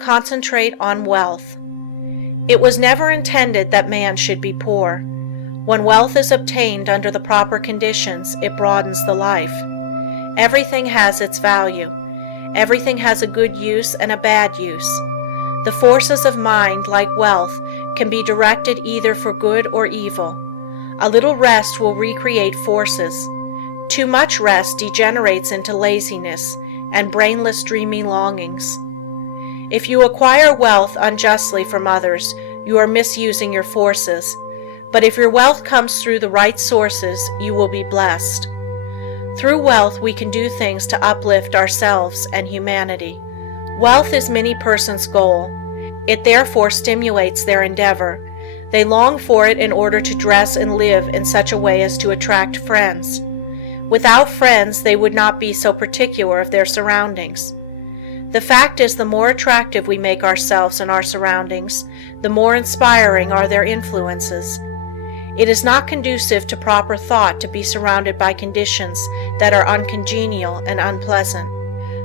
Concentrate on wealth. It was never intended that man should be poor. When wealth is obtained under the proper conditions, it broadens the life. Everything has its value. Everything has a good use and a bad use. The forces of mind, like wealth, can be directed either for good or evil. A little rest will recreate forces. Too much rest degenerates into laziness and brainless, dreamy longings. If you acquire wealth unjustly from others, you are misusing your forces. But if your wealth comes through the right sources, you will be blessed. Through wealth, we can do things to uplift ourselves and humanity. Wealth is many persons' goal. It therefore stimulates their endeavor. They long for it in order to dress and live in such a way as to attract friends. Without friends, they would not be so particular of their surroundings. The fact is, the more attractive we make ourselves and our surroundings, the more inspiring are their influences. It is not conducive to proper thought to be surrounded by conditions that are uncongenial and unpleasant.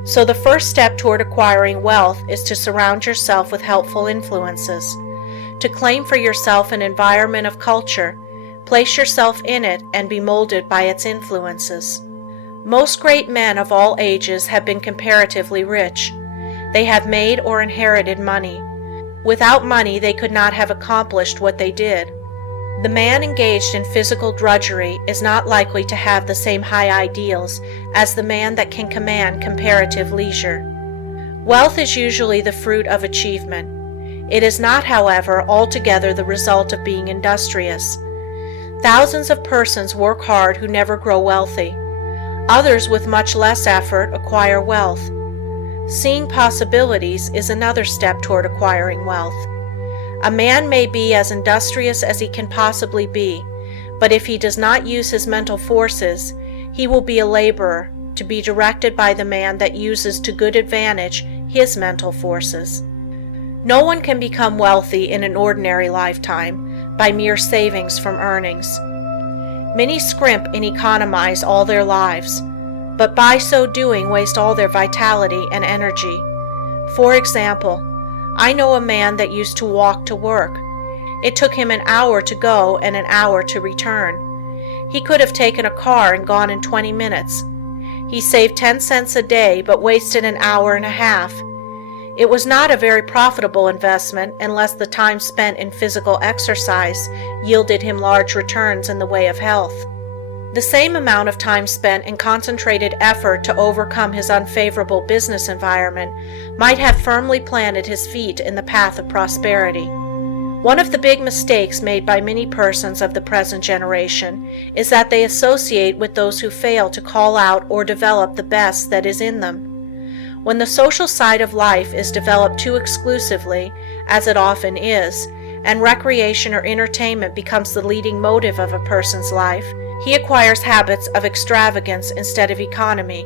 So the first step toward acquiring wealth is to surround yourself with helpful influences. To claim for yourself an environment of culture, place yourself in it and be molded by its influences. Most great men of all ages have been comparatively rich. They have made or inherited money. Without money, they could not have accomplished what they did. The man engaged in physical drudgery is not likely to have the same high ideals as the man that can command comparative leisure. Wealth is usually the fruit of achievement. It is not, however, altogether the result of being industrious. Thousands of persons work hard who never grow wealthy. Others with much less effort acquire wealth. Seeing possibilities is another step toward acquiring wealth. A man may be as industrious as he can possibly be, but if he does not use his mental forces, he will be a laborer, to be directed by the man that uses to good advantage his mental forces. No one can become wealthy in an ordinary lifetime by mere savings from earnings. Many scrimp and economize all their lives, but by so doing waste all their vitality and energy. For example, I know a man that used to walk to work. It took him an hour to go and an hour to return. He could have taken a car and gone in 20 minutes. He saved 10 cents a day but wasted an hour and a half. It was not a very profitable investment unless the time spent in physical exercise yielded him large returns in the way of health. The same amount of time spent in concentrated effort to overcome his unfavorable business environment might have firmly planted his feet in the path of prosperity. One of the big mistakes made by many persons of the present generation is that they associate with those who fail to call out or develop the best that is in them. When the social side of life is developed too exclusively, as it often is, and recreation or entertainment becomes the leading motive of a person's life, he acquires habits of extravagance instead of economy,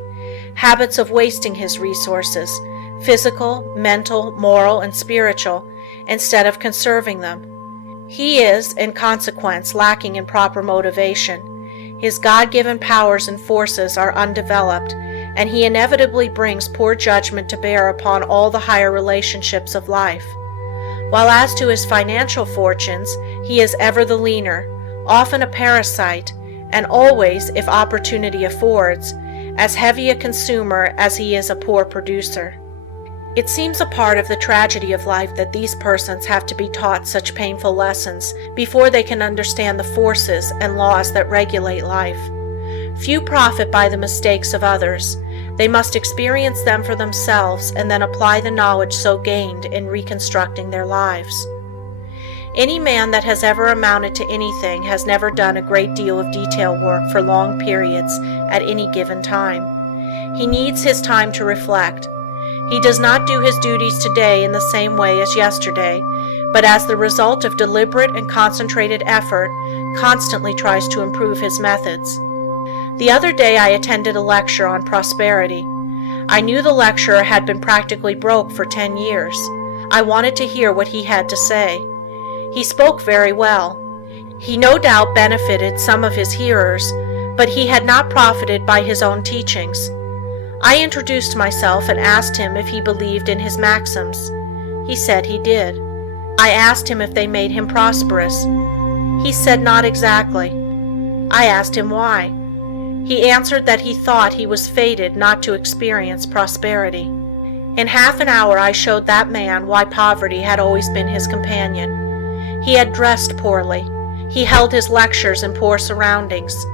habits of wasting his resources, physical, mental, moral, and spiritual, instead of conserving them. He is, in consequence, lacking in proper motivation. His God-given powers and forces are undeveloped, and he inevitably brings poor judgment to bear upon all the higher relationships of life. While as to his financial fortunes, he is ever the leaner, often a parasite, and always, if opportunity affords, as heavy a consumer as he is a poor producer. It seems a part of the tragedy of life that these persons have to be taught such painful lessons before they can understand the forces and laws that regulate life. Few profit by the mistakes of others. They must experience them for themselves and then apply the knowledge so gained in reconstructing their lives. Any man that has ever amounted to anything has never done a great deal of detail work for long periods at any given time. He needs his time to reflect. He does not do his duties today in the same way as yesterday, but as the result of deliberate and concentrated effort, constantly tries to improve his methods. The other day I attended a lecture on prosperity. I knew the lecturer had been practically broke for 10 years. I wanted to hear what he had to say. He spoke very well. He no doubt benefited some of his hearers, but he had not profited by his own teachings. I introduced myself and asked him if he believed in his maxims. He said he did. I asked him if they made him prosperous. He said not exactly. I asked him why. He answered that he thought he was fated not to experience prosperity. In half an hour I showed that man why poverty had always been his companion. He had dressed poorly. He held his lectures in poor surroundings.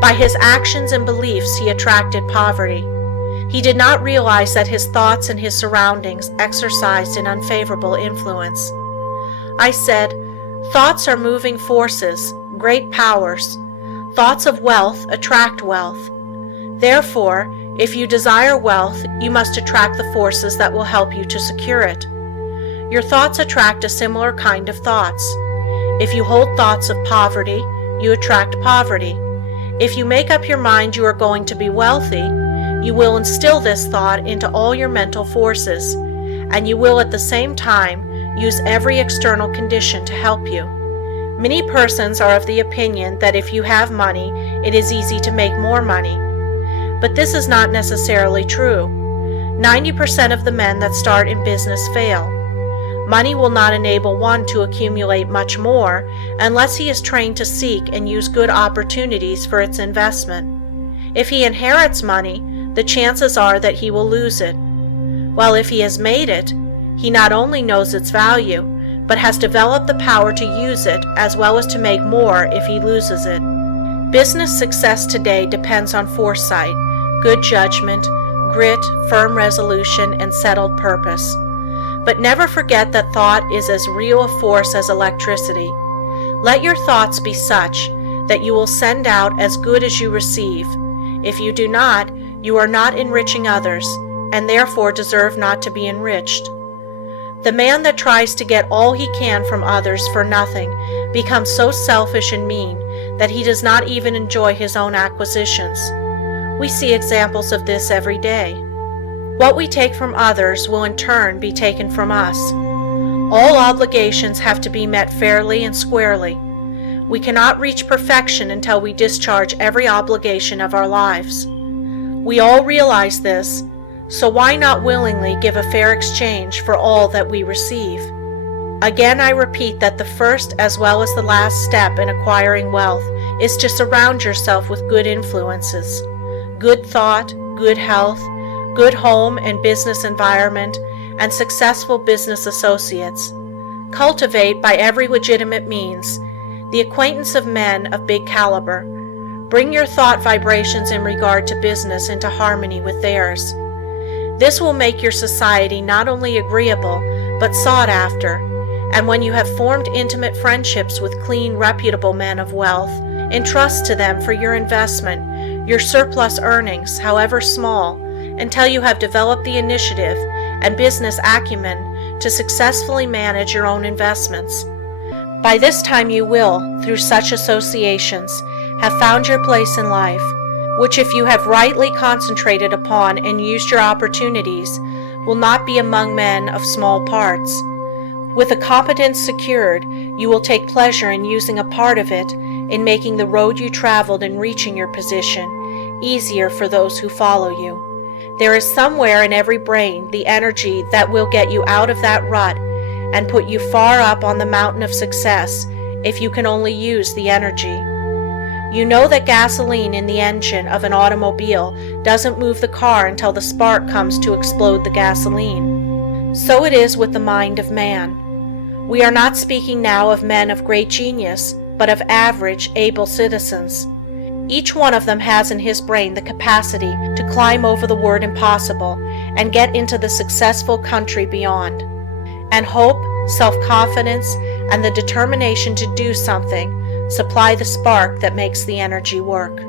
By his actions and beliefs he attracted poverty. He did not realize that his thoughts and his surroundings exercised an unfavorable influence. I said, thoughts are moving forces, great powers. Thoughts of wealth attract wealth. Therefore, if you desire wealth, you must attract the forces that will help you to secure it. Your thoughts attract a similar kind of thoughts. If you hold thoughts of poverty, you attract poverty. If you make up your mind you are going to be wealthy, you will instill this thought into all your mental forces, and you will at the same time use every external condition to help you. Many persons are of the opinion that if you have money, it is easy to make more money. But this is not necessarily true. 90% of the men that start in business fail. Money will not enable one to accumulate much more unless he is trained to seek and use good opportunities for its investment. If he inherits money, the chances are that he will lose it. While if he has made it, he not only knows its value, but has developed the power to use it as well as to make more if he loses it. Business success today depends on foresight, good judgment, grit, firm resolution, and settled purpose. But never forget that thought is as real a force as electricity. Let your thoughts be such that you will send out as good as you receive. If you do not, you are not enriching others, and therefore deserve not to be enriched. The man that tries to get all he can from others for nothing becomes so selfish and mean that he does not even enjoy his own acquisitions. We see examples of this every day. What we take from others will in turn be taken from us. All obligations have to be met fairly and squarely. We cannot reach perfection until we discharge every obligation of our lives. We all realize this, so why not willingly give a fair exchange for all that we receive? Again, I repeat that the first as well as the last step in acquiring wealth is to surround yourself with good influences, good thought, good health, good home and business environment, and successful business associates. Cultivate by every legitimate means the acquaintance of men of big caliber. Bring your thought vibrations in regard to business into harmony with theirs. This will make your society not only agreeable, but sought after, and when you have formed intimate friendships with clean, reputable men of wealth, entrust to them for your investment your surplus earnings, however small, until you have developed the initiative and business acumen to successfully manage your own investments. By this time you will, through such associations, have found your place in life, which if you have rightly concentrated upon and used your opportunities, will not be among men of small parts. With a competence secured, you will take pleasure in using a part of it in making the road you traveled in reaching your position easier for those who follow you. There is somewhere in every brain the energy that will get you out of that rut and put you far up on the mountain of success if you can only use the energy. You know that gasoline in the engine of an automobile doesn't move the car until the spark comes to explode the gasoline. So it is with the mind of man. We are not speaking now of men of great genius, but of average, able citizens. Each one of them has in his brain the capacity to climb over the word impossible and get into the successful country beyond. And hope, self-confidence, and the determination to do something supply the spark that makes the energy work.